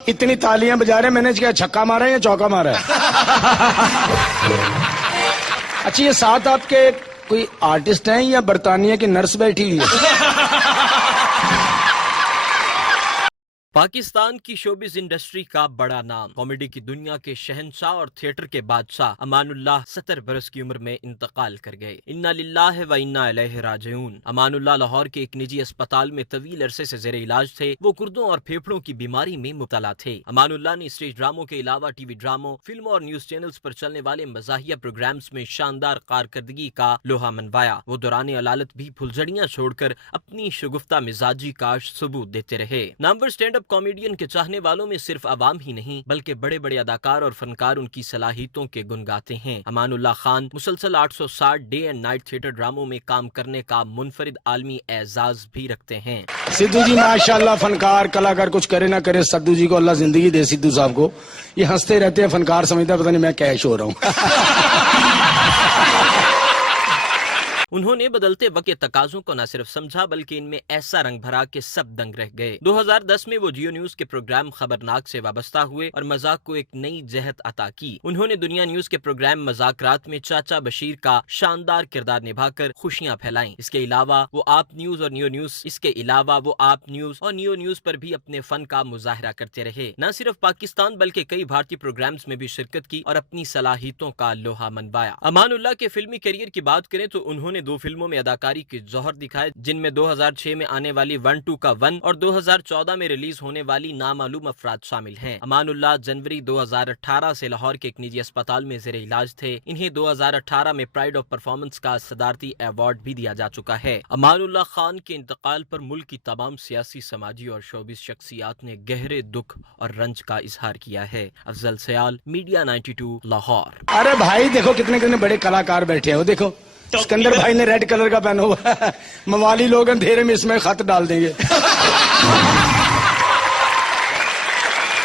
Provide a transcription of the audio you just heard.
इतनी तालियां बजा रहे, मैंने क्या छक्का मारा है या चौका मारा है? अच्छा, ये साथ आपके कोई आर्टिस्ट हैं या बरतानिया की नर्स बैठी हुई है? पाकिस्तान की शोबिज इंडस्ट्री का बड़ा नाम, कॉमेडी की दुनिया के शहंशाह और थिएटर के बादशाह अमानुल्लाह 70 बरस की उम्र में इंतकाल कर गए। इन्ना लिल्लाहि व इन्ना इलैहि राजिऊन। अमानुल्लाह लाहौर के एक निजी अस्पताल में तवील अरसे से जेर इलाज थे। वो गुर्दों और फेफड़ों की बीमारी में मुब्तला थे। अमानुल्लाह ने स्टेज ड्रामों के अलावा टीवी ड्रामों, फिल्मों और न्यूज चैनल्स पर चलने वाले मज़ाहिया प्रोग्राम्स में शानदार कारकर्दगी का लोहा मनवाया। वो दौरान अलालत भी फुलझड़ियां छोड़कर अपनी शगुफ्ता मिजाजी का सबूत देते रहे। नामवर स्टैंड अप कॉमेडियन के चाहने वालों में सिर्फ आवाम ही नहीं बल्कि बड़े बड़े अदाकार और फनकार उनकी सलाहियतों के गुण गाते हैं। अमानुल्लाह खान मुसलसल 860 डे एंड नाइट थिएटर ड्रामों में काम करने का मुनफरिद आलमी एजाज भी रखते हैं। सिद्धू जी माशाल्लाह फनकार कलाकार, कुछ करे ना करे, सिद्धू जी को अल्लाह जिंदगी दे। सिद्धू साहब को ये हंसते रहते हैं, फनकार समझता पता नहीं मैं कैश हो रहा हूँ। उन्होंने बदलते वक्त के तकाजों को न सिर्फ समझा बल्कि इनमें ऐसा रंग भरा कि सब दंग रह गए। 2010 में वो जियो न्यूज के प्रोग्राम खबरनाक से वाबस्ता हुए और मजाक को एक नई जहत अता की। उन्होंने दुनिया न्यूज के प्रोग्राम मजाकरात में चाचा बशीर का शानदार किरदार निभाकर खुशियां फैलाई। इसके अलावा वो आप न्यूज और नियो न्यूज पर भी अपने फन का मुजाहरा करते रहे। न सिर्फ पाकिस्तान बल्कि कई भारतीय प्रोग्राम्स में भी शिरकत की और अपनी सलाहियतों का लोहा मनवाया। अमानुल्लाह के फिल्मी करियर की बात करें तो उन्होंने 2 फिल्मों में अदाकारी के जौहर दिखाए, जिनमें 2006 में आने वाली 1-2 का 1 और 2014 में रिलीज होने वाली नामालूम अफराद शामिल हैं। अमानुल्लाह जनवरी 2018 से लाहौर के एक निजी अस्पताल में जेर इलाज थे। इन्हें 2018 में प्राइड ऑफ परफॉर्मेंस का सदारती अवार्ड भी दिया जा चुका है। अमानुल्लाह खान के इंतकाल पर मुल्क की तमाम सियासी, समाजी और शोबिस शख्सियात ने गहरे दुख और रंज का इजहार किया है। अफजल सयाल, मीडिया 92, लाहौर। अरे भाई देखो कितने कितने बड़े कलाकार बैठे हैं। वो देखो सिकंदर भाई ने रेड कलर का पहना हुआ है। मवाली लोग अंधेरे में इसमें खत डाल देंगे।